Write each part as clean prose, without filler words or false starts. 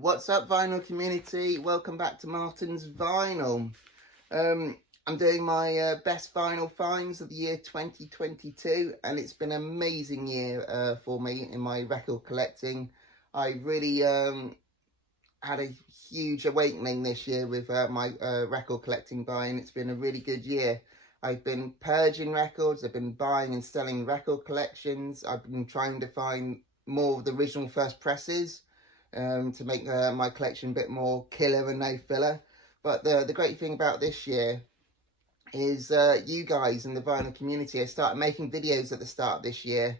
What's up, vinyl community? Welcome back to Martin's Vinyl. I'm doing my best vinyl finds of the year 2022, and it's been an amazing year for me in my record collecting. I really had a huge awakening this year with my record collecting buying. It's been a really good year. I've been purging records, I've been buying and selling record collections, I've been trying to find more of the original first presses to make my collection a bit more killer and no filler. But the great thing about this year is you guys in the vinyl community. I started making videos at the start of this year,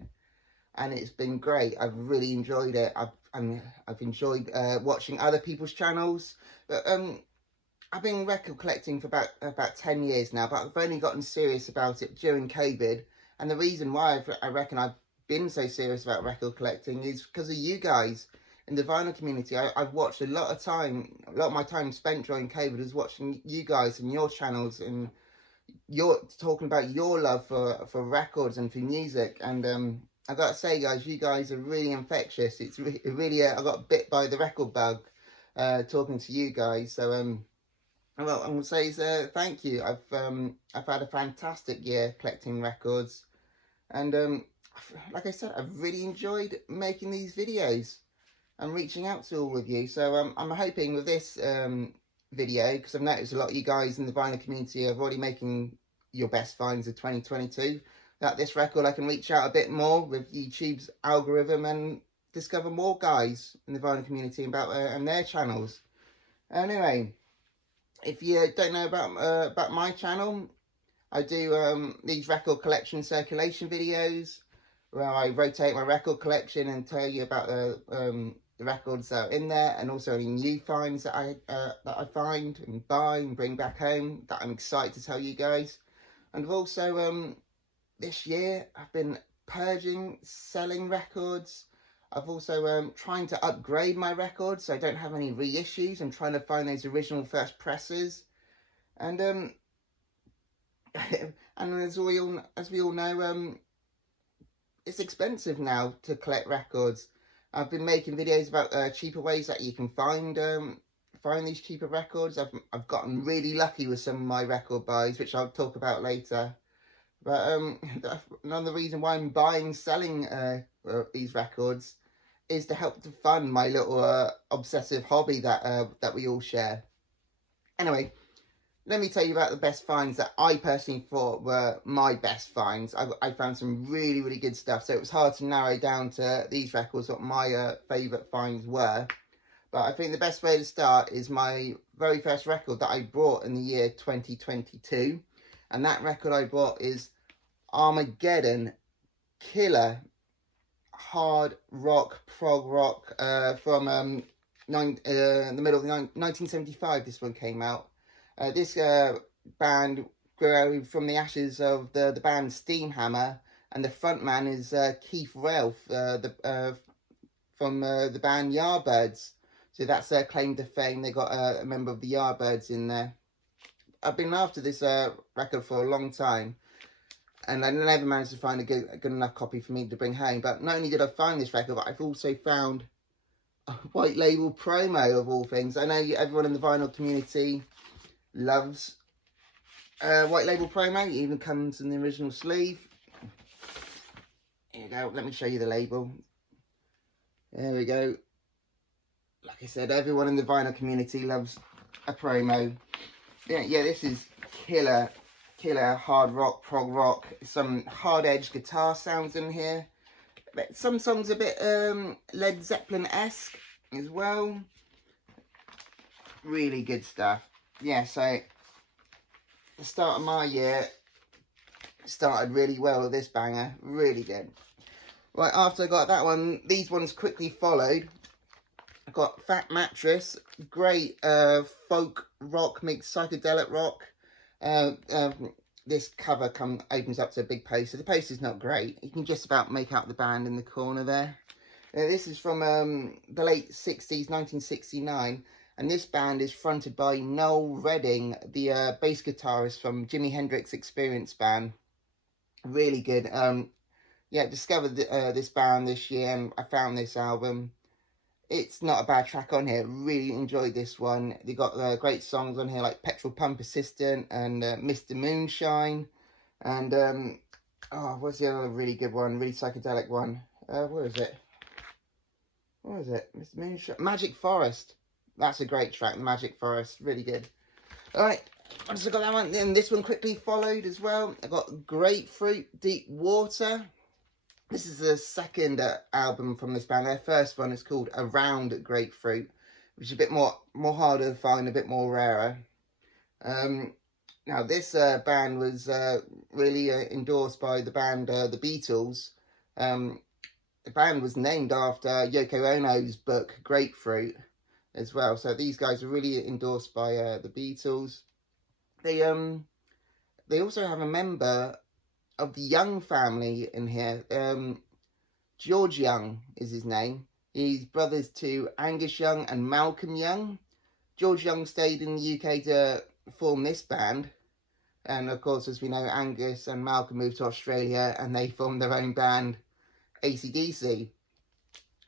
and it's been great. I've really enjoyed it. I've enjoyed watching other people's channels. But I've been record collecting for about 10 years now, but I've only gotten serious about it during COVID. And the reason why I reckon I've been so serious about record collecting is because of you guys in the vinyl community. I've watched a lot of my time spent during COVID was watching you guys and your channels, and you're talking about your love for records and for music. And I gotta say, guys, you guys are really infectious. It's really I got bit by the record bug talking to you guys. So well, I'm gonna say is thank you. I've had a fantastic year collecting records, and like I said, I've really enjoyed making these videos and reaching out to all of you. So I'm hoping with this video, because I've noticed a lot of you guys in the vinyl community are already making your best finds of 2022, that this record I can reach out a bit more with YouTube's algorithm and discover more guys in the vinyl community about and their channels. Anyway, if you don't know about my channel, I do these record collection circulation videos where I rotate my record collection and tell you about the records that are in there, and also any new finds that I find and buy and bring back home that I'm excited to tell you guys. And also this year I've been purging, selling records. I've also trying to upgrade my records so I don't have any reissues. I'm trying to find those original first presses, and and as we all know, it's expensive now to collect records. I've been making videos about cheaper ways that you can find these cheaper records. I've gotten really lucky with some of my record buys, which I'll talk about later. But another reason why I'm buying, selling these records is to help to fund my little obsessive hobby that we all share. Anyway, let me tell you about the best finds that I personally thought were my best finds. I found some really, really good stuff, so it was hard to narrow down to these records what my favourite finds were. But I think the best way to start is my very first record that I bought in the year 2022. And that record I bought is Armageddon Killer Hard Rock, Prog Rock from the middle of 1975. This one came out. This band grew from the ashes of the band Steamhammer, and the frontman is Keith Ralph from the band Yardbirds. So that's their claim to fame. They got a member of the Yardbirds in there. I've been after this record for a long time, and I never managed to find a good enough copy for me to bring home. But not only did I find this record, but I've also found a white label promo of all things. I know everyone in the vinyl community loves white label promo. It even comes in the original sleeve. Here you go. Let me show you the label. There we go. Like I said, everyone in the vinyl community loves a promo. Yeah, this is killer hard rock, prog rock. Some hard edged guitar sounds in here. Some songs a bit Led Zeppelin-esque as well. Really good stuff. Yeah, so the start of my year started really well with this banger. Really good. Right, after I got that one, these ones quickly followed. I got Fat Mattress, great folk rock meets psychedelic rock. This cover opens up to a big poster. The poster's not great. You can just about make out the band in the corner there. This is from the late 60s, 1969. And this band is fronted by Noel Redding, the bass guitarist from Jimi Hendrix Experience band. Really good. Yeah, discovered this band this year, and I found this album. it's not a bad track on here. Really enjoyed this one. They got great songs on here like Petrol Pump Assistant and Mr. Moonshine. And, oh, what's the other really good one? Really psychedelic one? Where is it? What is it? Mr. Moonshine? Magic Forest. That's a great track, Magic Forest. Really good. Alright, I just got that one. Then this one quickly followed as well. I got Grapefruit Deep Water. This is the second album from this band. Their first one is called Around Grapefruit, which is a bit more harder to find, a bit more rarer. Now this band was really endorsed by the band the Beatles. The band was named after Yoko Ono's book Grapefruit as well. So these guys are really endorsed by the Beatles. They also have a member of the Young family in here. George Young is his name. He's brothers to Angus Young and Malcolm Young. George Young stayed in the UK to form this band. And of course, as we know, Angus and Malcolm moved to Australia and they formed their own band, AC/DC.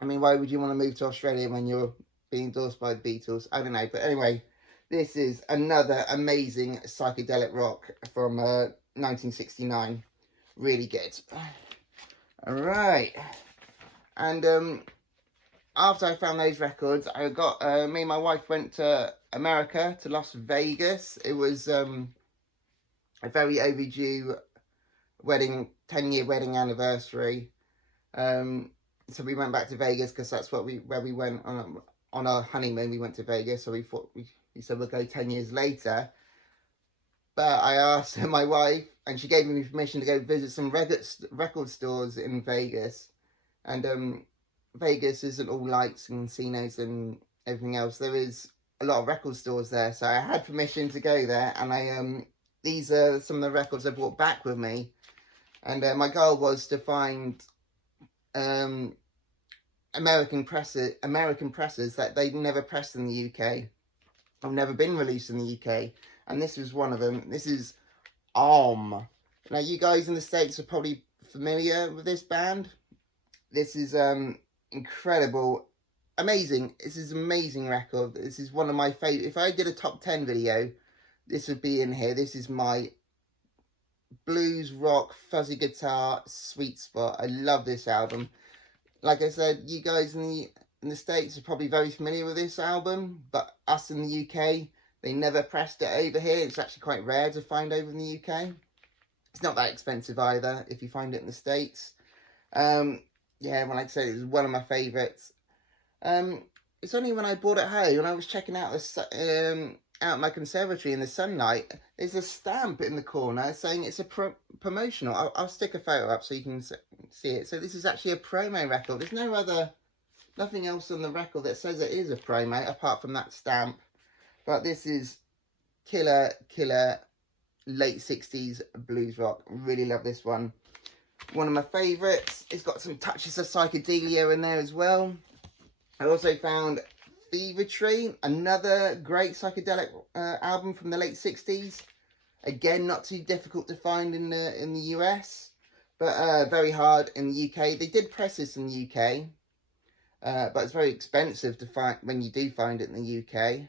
I mean, why would you want to move to Australia when you're being endorsed by the Beatles? I don't know. But anyway, this is another amazing psychedelic rock from 1969. Really good. All right. And after I found those records, I got me and my wife went to America, to Las Vegas. It was a very overdue wedding, 10-year wedding anniversary. So we went back to Vegas because that's where we went on our honeymoon. We went to Vegas, so we said we'll go 10 years later. But I asked my wife, and she gave me permission to go visit some record stores in Vegas. And Vegas isn't all lights and casinos and everything else. There is a lot of record stores there, so I had permission to go there. And these are some of the records I brought back with me. And my goal was to find American presses that they'd never pressed in the UK. I've never been released in the UK. And this was one of them. This is Now, you guys in the States are probably familiar with this band. This is incredible, amazing. This is an amazing record. This is one of my favourite. If I did a top 10 video, this would be in here. This is my blues, rock, fuzzy guitar sweet spot. I love this album. Like I said, you guys in the States are probably very familiar with this album, but us in the UK, they never pressed it over here. It's actually quite rare to find over in the UK. It's not that expensive either if you find it in the States. Yeah, well, like I said, it was one of my favourites. It's only when I bought it home, when I was checking out out my conservatory in the sunlight, there's a stamp in the corner saying it's a promotional. I'll stick a photo up so you can see it. So this is actually a promo record. There's nothing else on the record that says it is a promo apart from that stamp. But this is killer late 60s blues rock. Really love this one. One of my favourites. It's got some touches of psychedelia in there as well. I also found Fever Tree, another great psychedelic album from the late 60s. Again, not too difficult to find in the US, but very hard in the UK. They did press this in the UK, but it's very expensive to find when you do find it in the UK.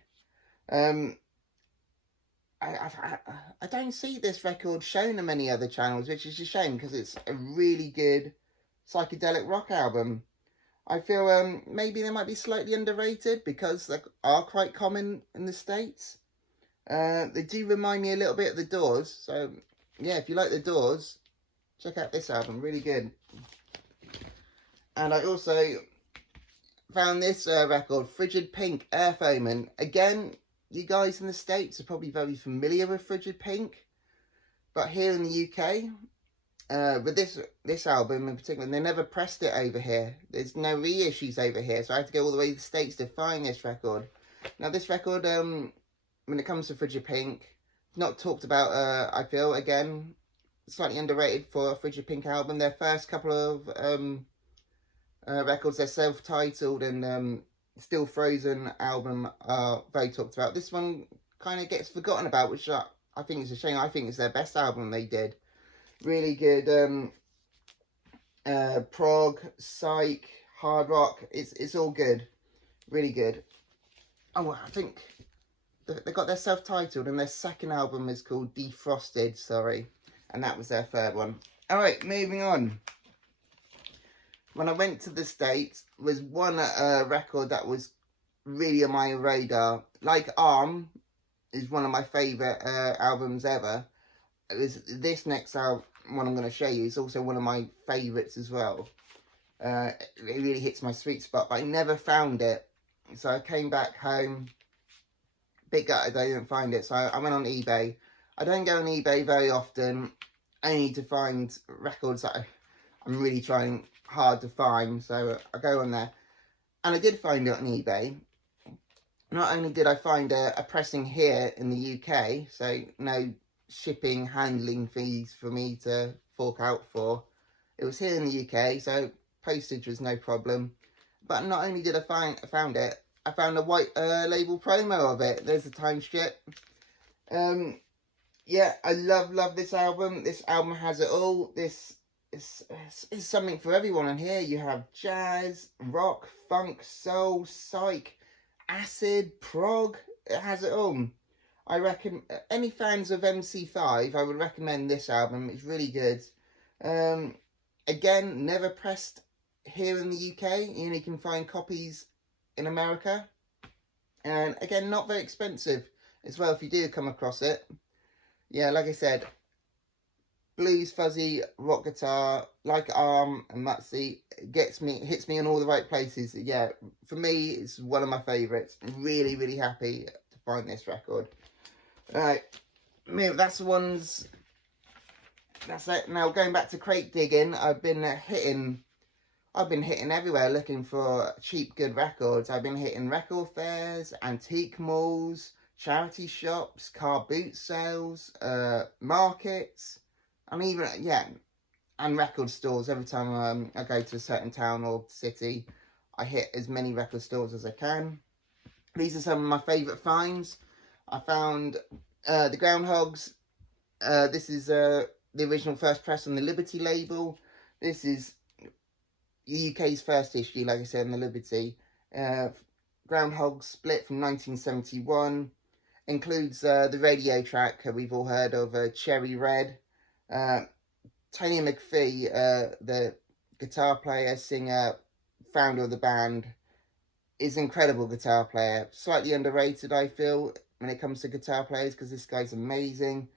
I don't see this record shown on many other channels, which is a shame because it's a really good psychedelic rock album. I feel maybe they might be slightly underrated because they are quite common in the States. They do remind me a little bit of the Doors. So, yeah, if you like the Doors, check out this album. Really good. And I also found this record, Frigid Pink, Earth Omen. Again, you guys in the States are probably very familiar with Frigid Pink. But here in the UK, with this album in particular, they never pressed it over here. There's no reissues over here, so I had to go all the way to the States to find this record. Now this record, when it comes to Frigid Pink, not talked about, I feel, again, slightly underrated for a Frigid Pink album. Their first couple of records, they're self-titled and Still Frozen album are very talked about. This one kind of gets forgotten about, which I think is a shame. I think it's their best album they did. Really good prog, psych, hard rock. It's all good. Really good. Oh, I think they got their self-titled, and their second album is called Defrosted, sorry. And that was their third one. Alright, moving on. When I went to the States, was one record that was really on my radar. Like Arm is one of my favourite albums ever. It was this next album, one I'm going to show you, is also one of my favourites as well. It really hits my sweet spot, but I never found it. So I came back home, bit gutted I didn't find it. So I went on eBay. I don't go on eBay very often, only to find records that I'm really trying hard to find. So I go on there, and I did find it on eBay. Not only did I find a pressing here in the UK, so no shipping, handling fees for me to fork out for. It was here in the UK, so postage was no problem. But not only did I found it, I found a white label promo of it. There's the time strip. Yeah, I love this album. This album has it all. This is something for everyone in here. You have jazz, rock, funk, soul, psych, acid, prog. It has it all. I reckon any fans of MC5, I would recommend this album. It's really good. Again, never pressed here in the UK. You only can find copies in America. And again, not very expensive as well if you do come across it. Yeah, like I said, blues, fuzzy, rock guitar, like Arm and Mutsy, hits me in all the right places. Yeah, for me, it's one of my favourites. I'm really, really happy to find this record. Alright, that's the ones. That's it. Now going back to crate digging, I've been hitting everywhere looking for cheap, good records. I've been hitting record fairs, antique malls, charity shops, car boot sales, markets, and even, and record stores. Every time I go to a certain town or city, I hit as many record stores as I can. These are some of my favourite finds. I found the Groundhogs. This is the original first press on the Liberty label. This is the UK's first issue, like I said, on the Liberty. Groundhog split from 1971. Includes the radio track we've all heard of, Cherry Red. Tony McPhee, the guitar player, singer, founder of the band, is an incredible guitar player. Slightly underrated, I feel, when it comes to guitar players, because this guy's amazing.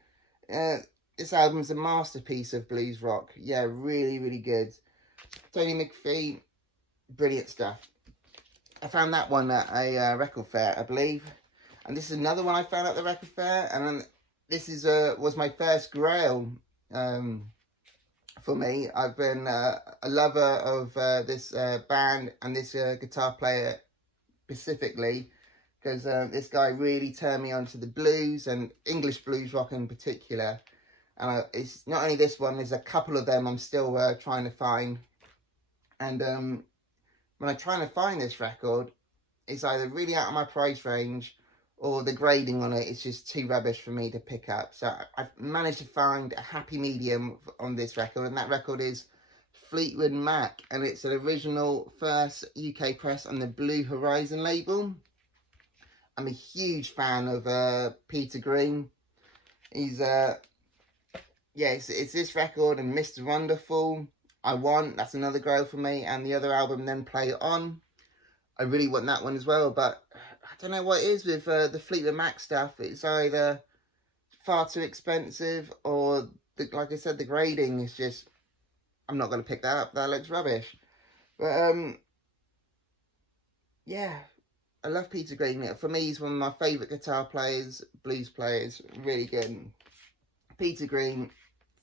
This album's a masterpiece of blues rock. Yeah, really, really good. Tony McPhee, brilliant stuff. I found that one at a record fair, I believe. And this is another one I found at the record fair. And this is was my first Grail for me. I've been a lover of this band and this guitar player specifically, because this guy really turned me on to the blues and English blues rock in particular. And it's not only this one, there's a couple of them I'm still trying to find. And when I'm trying to find this record, it's either really out of my price range or the grading on it is just too rubbish for me to pick up. So I've managed to find a happy medium on this record, and that record is Fleetwood Mac, and it's an original first UK press on the Blue Horizon label. I'm a huge fan of Peter Green. He's it's this record and Mr. Wonderful. I Want, that's another Grail for me, and the other album, Then Play It On. I really want that one as well, but I don't know what it is with the Fleetwood Mac stuff. It's either far too expensive or, like I said, the grading is just, I'm not going to pick that up. That looks rubbish. But, yeah, I love Peter Green. For me, he's one of my favourite guitar players, blues players. Really good. Peter Green,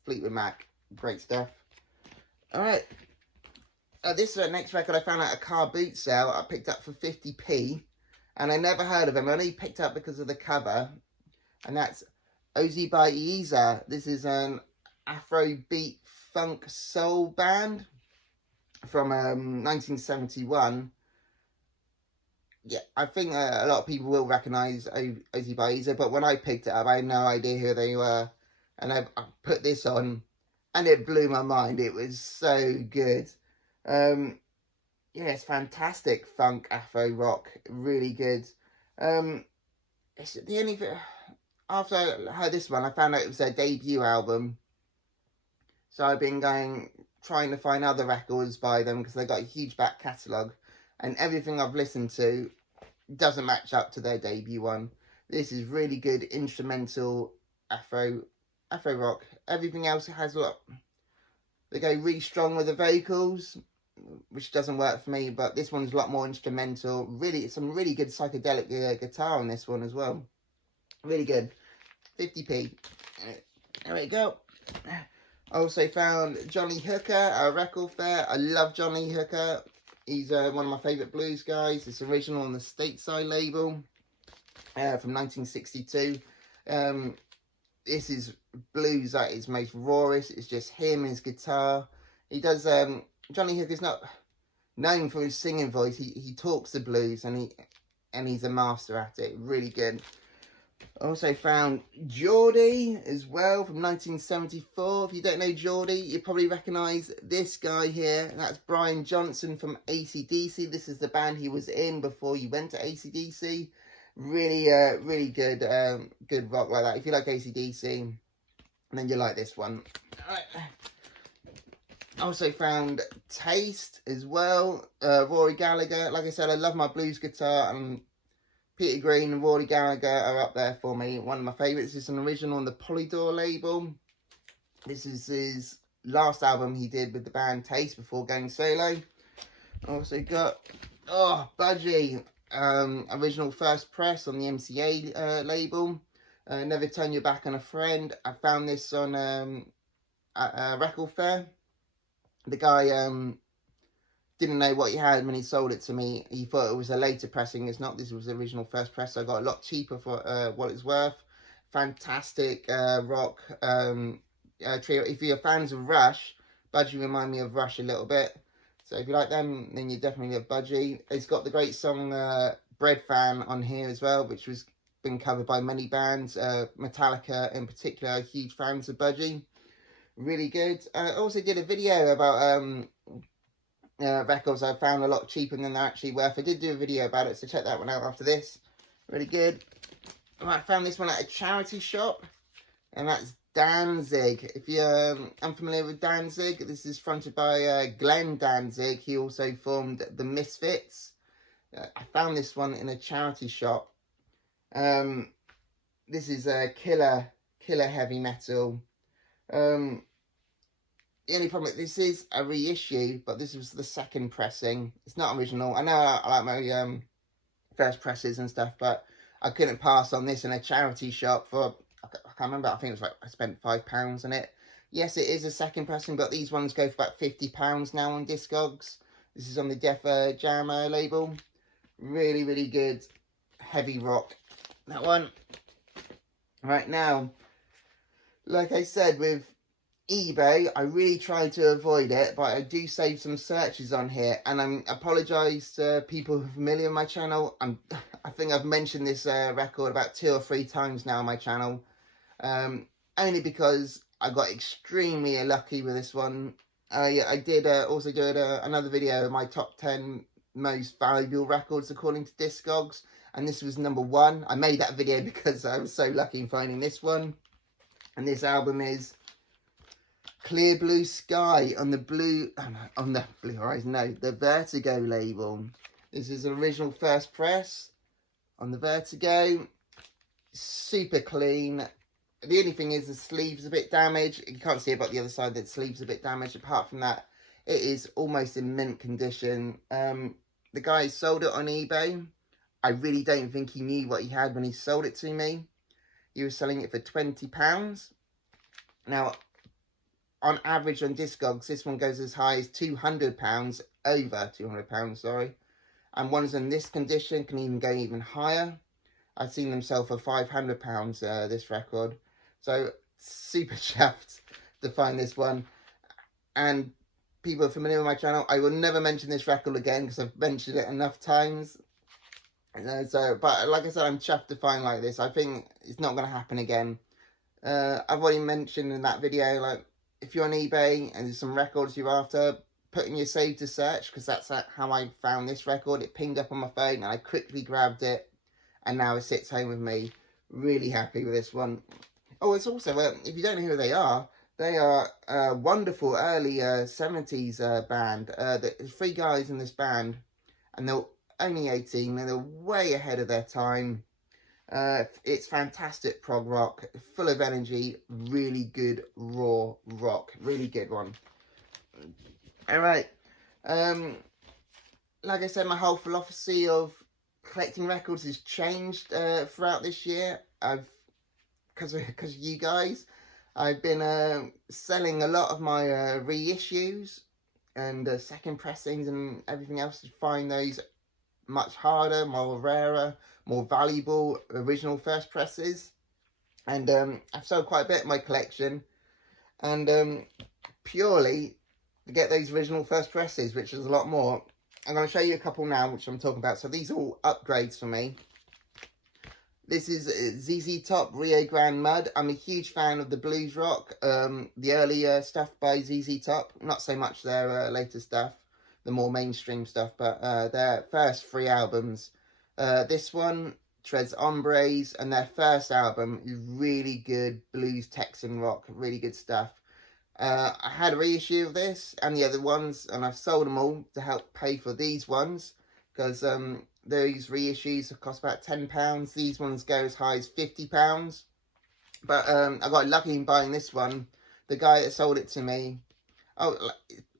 Fleetwood Mac, great stuff. Alright. This next record I found at a car boot sale. I picked up for 50p. And I never heard of him. I only picked up because of the cover. And that's Ozzy by Iza. This is an Afrobeat funk soul band from 1971. Yeah, I think a lot of people will recognise Ozzy by Iza. But when I picked it up, I had no idea who they were. And I put this on. And it blew my mind. It was so good. yeah, it's fantastic funk Afro rock, really good. It's the only thing, after I heard this one, I found out it was their debut album. So I've been trying to find other records by them because they got a huge back catalogue, and everything I've listened to doesn't match up to their debut one. This is really good instrumental Afro rock. Everything else has a lot. They go really strong with the vocals, which doesn't work for me, but this one's a lot more instrumental. Really, some really good psychedelic guitar on this one as well. Really good. 50p. There we go. I also found Johnny Hooker at a record fair. I love Johnny Hooker. He's one of my favourite blues guys. It's original on the Stateside label from 1962. This is blues at its most rawest. It's just him, his guitar. He does, Johnny Hooker's not known for his singing voice. He talks the blues, and he's a master at it. Really good. I also found Geordie as well from 1974. If you don't know Geordie, you probably recognise this guy here. That's Brian Johnson from AC/DC. This is the band he was in before he went to AC/DC. Really, really good, good rock like that. If you like AC/DC, then you like this one. Alright. I also found Taste as well. Rory Gallagher. Like I said, I love my blues guitar, and Peter Green and Rory Gallagher are up there for me. One of my favourites. Is an original on the Polydor label. This is his last album he did with the band Taste before going solo. I also got Budgie, original first press on the MCA label. Never Turn Your Back on a Friend. I found this on a record fair. The guy didn't know what he had when he sold it to me. He thought it was a later pressing. It's not. This was the original first press. So I got a lot cheaper for what it's worth. Fantastic rock trio. If you're fans of Rush, Budgie remind me of Rush a little bit. So if you like them, then you definitely love Budgie. It's got the great song Bread Fan on here as well, which was been covered by many bands. Metallica in particular, huge fans of Budgie. Really good. I also did a video about records I found a lot cheaper than they're actually worth. I did do a video about it, so check that one out after this. Really good. I found this one at a charity shop, and that's Danzig. If you're unfamiliar with Danzig, this is fronted by Glenn Danzig. He also formed the Misfits. I found this one in a charity shop. This is a killer heavy metal. The only problem, this is a reissue, but this was the second pressing. It's not original. I know I like my first presses and stuff, but I couldn't pass on this in a charity shop for, I can't remember, I think it was like, I spent £5 on it. Yes, it is a second pressing, but these ones go for about £50 now on Discogs. This is on the Def Jam label. Really, really good heavy rock, that one. Right now, like I said, with eBay, I really try to avoid it, but I do save some searches on here, and I apologise to people who are familiar with my channel. I think I've mentioned this record about 2 or 3 times now on my channel, only because I got extremely lucky with this one. I did also do another video of my top 10 most valuable records according to Discogs, and this was number 1. I made that video because I was so lucky in finding this one, and this album is Clear Blue Sky on the Blue Horizon, no, the Vertigo label. This is an original first press on the Vertigo. Super clean. The only thing is the sleeve's a bit damaged. You can't see it, but the other side, the sleeve's a bit damaged. Apart from that, it is almost in mint condition. The guy sold it on eBay. I really don't think he knew what he had when he sold it to me. He was selling it for £20. Now, on average on Discogs, this one goes as high as £200, over £200, sorry. And ones in this condition can even go even higher. I've seen them sell for £500, this record. So, super chuffed to find this one. And people are familiar with my channel, I will never mention this record again because I've mentioned it enough times. But like I said, I'm chuffed to find like this. I think it's not going to happen again. I've already mentioned in that video, like, if you're on eBay and there's some records you're after, put in your save to search, because that's how I found this record. It pinged up on my phone and I quickly grabbed it, and now it sits home with me. Really happy with this one. Oh, it's also, if you don't know who they are a wonderful early 70s band. There's 3 guys in this band, and they're only 18, and they're way ahead of their time. It's fantastic prog rock, full of energy, really good raw rock, really good one. Alright, like I said, my whole philosophy of collecting records has changed throughout this year. Because of you guys, I've been selling a lot of my reissues and second pressings and everything else to find those much harder, more rarer, more valuable original first presses. And I've sold quite a bit of my collection, and purely to get those original first presses, which is a lot more. I'm going to show you a couple now, which I'm talking about. So these are all upgrades for me. This is ZZ Top Rio Grande Mud. I'm a huge fan of the blues rock, the earlier stuff by ZZ Top. Not so much their later stuff, the more mainstream stuff, but their first 3 albums. This one, Tres Hombres, and their first album is really good blues Texan rock, really good stuff. I had a reissue of this and the other ones, and I've sold them all to help pay for these ones, because those reissues cost about £10. These ones go as high as £50. But I got lucky in buying this one. The guy that sold it to me,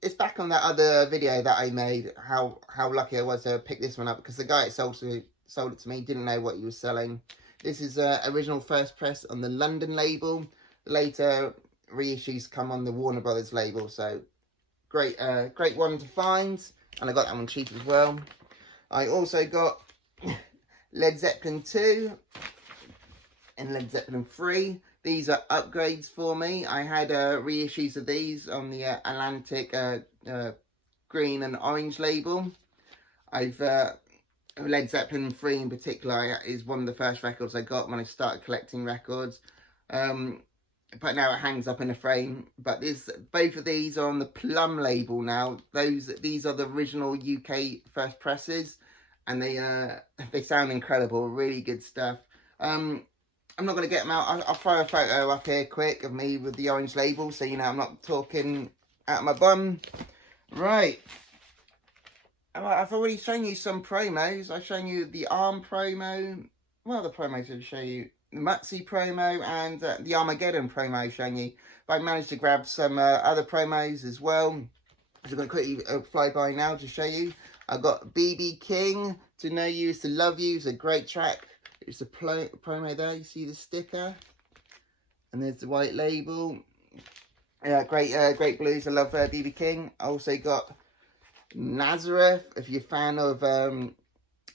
it's back on that other video that I made, how lucky I was to pick this one up, because the guy that sold it to me didn't know what he was selling. This is original first press on the London label. The later reissues come on the Warner Brothers label, so great one to find, and I got that one cheap as well. I also got Led Zeppelin 2 and Led Zeppelin 3. These are upgrades for me. I had reissues of these on the Atlantic green and orange label. I've Led Zeppelin 3 in particular is one of the first records I got when I started collecting records. But now it hangs up in a frame. But both of these are on the Plum label now. These are the original UK first presses, and they sound incredible. Really good stuff. I'm not going to get them out. I'll throw a photo up here quick of me with the orange label, so you know I'm not talking out of my bum. Right. I've already shown you some promos. I've shown you the ARM promo. Well, the promos I'll show you. The Mutsy promo and the Armageddon promo I've shown you. But I managed to grab some other promos as well. So I'm going to quickly fly by now to show you. I've got BB King, To Know You Is To Love You. It's a great track. It's a promo there. You see the sticker. And there's the white label. Great blues. I love BB King. I also got Nazareth. If you're a fan of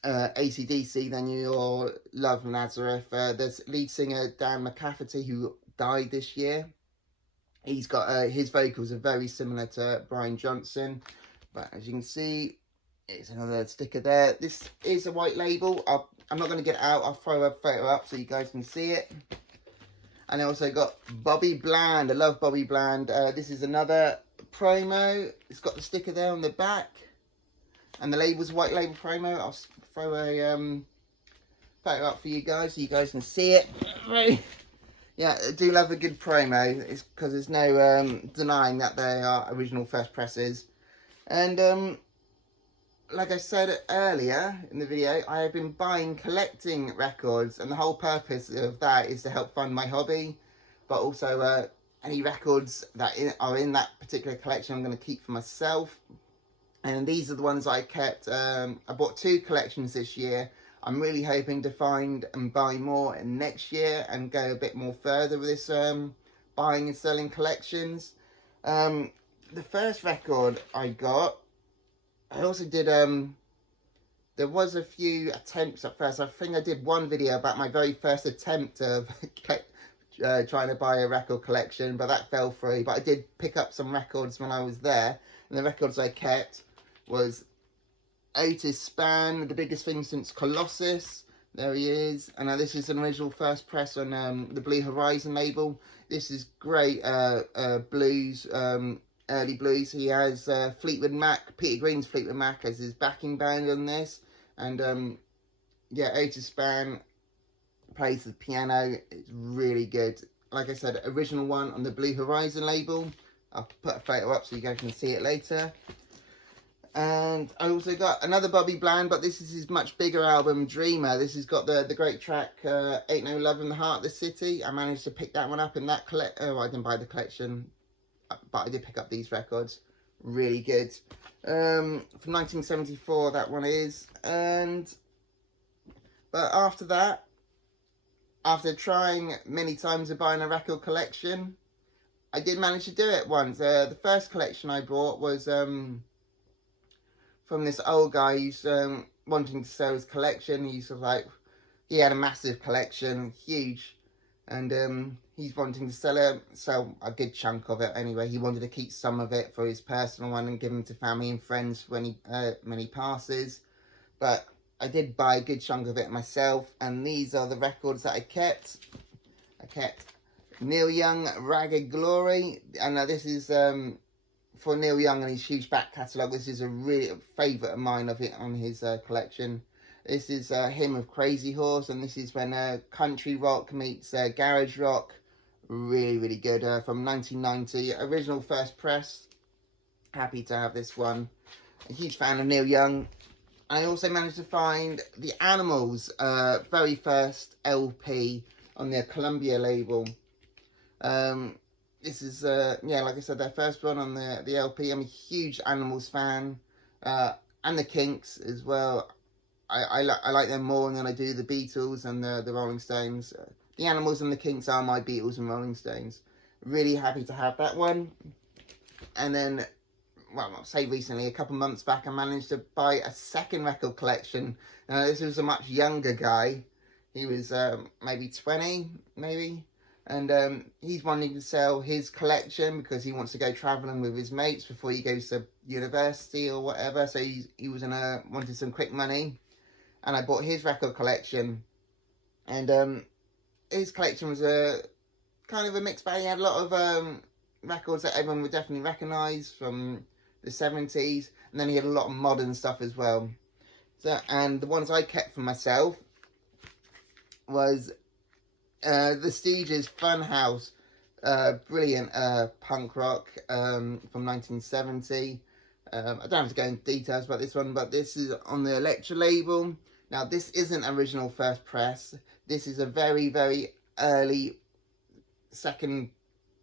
AC/DC, then you'll love Nazareth. There's lead singer Dan McCafferty, who died this year. He's got his vocals are very similar to Brian Johnson, but as you can see, it's another sticker there. This is a white label. I'm not going to get it out. I'll throw a photo up so you guys can see it. And I also got Bobby Bland. I love Bobby Bland. This is another promo. It's got the sticker there on the back, and the label's white label promo. I'll throw a photo up for you guys so you guys can see it. Right. Yeah, I do love a good promo. It's because there's no denying that they are original first presses. And like I said earlier in the video, I have been collecting records, and the whole purpose of that is to help fund my hobby, but also any records that are in that particular collection I'm going to keep for myself. And these are the ones I kept. I bought 2 collections this year. I'm really hoping to find and buy more next year and go a bit more further with this buying and selling collections. The first record I got, I also did, there was a few attempts at first. I think I did one video about my very first attempt of trying to buy a record collection, but that fell through. But I did pick up some records when I was there, and the records I kept was Otis Spann, the biggest thing since Colossus. There he is. And now this is an original first press on the Blue Horizon label. This is great blues early blues. He has Fleetwood Mac, Peter Green's Fleetwood Mac as his backing band on this. And yeah, Otis Spann plays the piano. It's really good. Like I said, original one on the Blue Horizon label. I'll put a photo up so you guys can see it later. And I also got another Bobby Bland, but this is his much bigger album, Dreamer. This has got the great track, Ain't No Love in the Heart of the City. I managed to pick that one up in that oh, I didn't buy the collection, but I did pick up these records. Really good. From 1974, that one is. But after that, after trying many times of buying a record collection, I did manage to do it once. The first collection I bought was from this old guy who's wanting to sell his collection. He had a massive collection, huge, and he's wanting to sell a good chunk of it. Anyway, he wanted to keep some of it for his personal one and give them to family and friends when he passes. But I did buy a good chunk of it myself, and these are the records that I kept. I kept Neil Young, Ragged Glory, and this is for Neil Young and his huge back catalogue. This is a really favourite of mine of it on his collection. This is him of Crazy Horse, and this is when country rock meets garage rock. Really, really good. From 1990, original first press. Happy to have this one. A huge fan of Neil Young. I also managed to find the Animals' very first LP on their Columbia label. This is, yeah, like I said, their first one on the LP. I'm a huge Animals fan, and the Kinks as well. I like them more than I do the Beatles and the Rolling Stones. The Animals and the Kinks are my Beatles and Rolling Stones. Really happy to have that one. And then, well, I'll say recently, a couple months back, I managed to buy a second record collection. This was a much younger guy. He was maybe 20, maybe. And he's wanting to sell his collection because he wants to go travelling with his mates before he goes to university or whatever. So he was wanted some quick money. And I bought his record collection. And his collection was a kind of a mixed bag. He had a lot of records that everyone would definitely recognise from the 70s. And then he had a lot of modern stuff as well. So, and the ones I kept for myself was the Stooges' Funhouse, brilliant punk rock from 1970. I don't have to go into details about this one, but this is on the Elektra label. Now, this isn't original first press. This is a very, very early second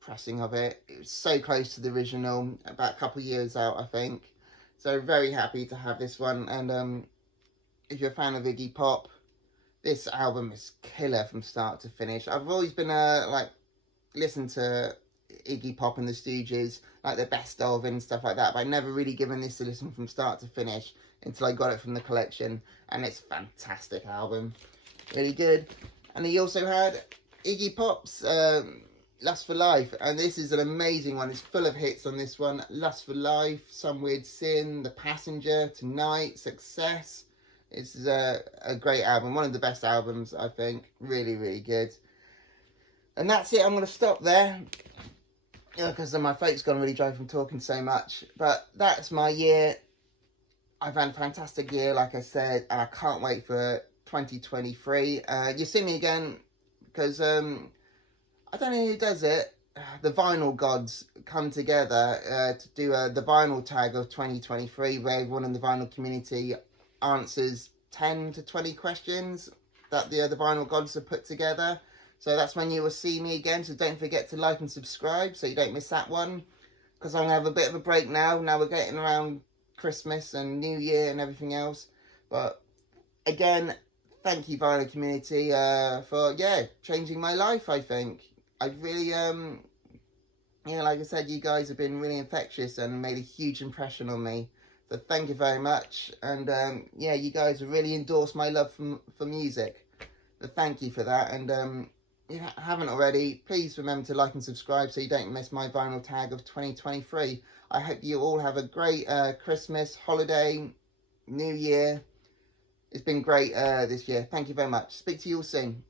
pressing of it. It was so close to the original, about a couple of years out, I think. So very happy to have this one. And if you're a fan of Iggy Pop, this album is killer from start to finish. I've always been listen to Iggy Pop and the Stooges, like the best of and stuff like that, but I've never really given this a listen from start to finish until I got it from the collection, and it's a fantastic album, really good. And he also had Iggy Pop's Lust for Life, and this is an amazing one. It's full of hits on this one. Lust for Life, Some Weird Sin, The Passenger, Tonight, Success. It's a great album, one of the best albums, I think. Really, really good. And that's it. I'm going to stop there because then my throat's gone really dry from talking so much. But that's my year. I've had a fantastic year, like I said, and I can't wait for 2023. You'll see me again because I don't know who does it. The vinyl gods come together to do the vinyl tag of 2023, where everyone in the vinyl community answers 10 to 20 questions that the vinyl gods have put together. So that's when you will see me again. So don't forget to like and subscribe so you don't miss that one. Because I'm going to have a bit of a break now. Now we're getting around Christmas and New Year and everything else. But again, thank you vinyl community for, changing my life, I think. I really, like I said, you guys have been really infectious and made a huge impression on me. So thank you very much. And you guys have really endorsed my love for music. So thank you for that. And if you haven't already, please remember to like and subscribe so you don't miss my vinyl tag of 2023. I hope you all have a great Christmas, holiday, New Year. It's been great this year. Thank you very much. Speak to you all soon.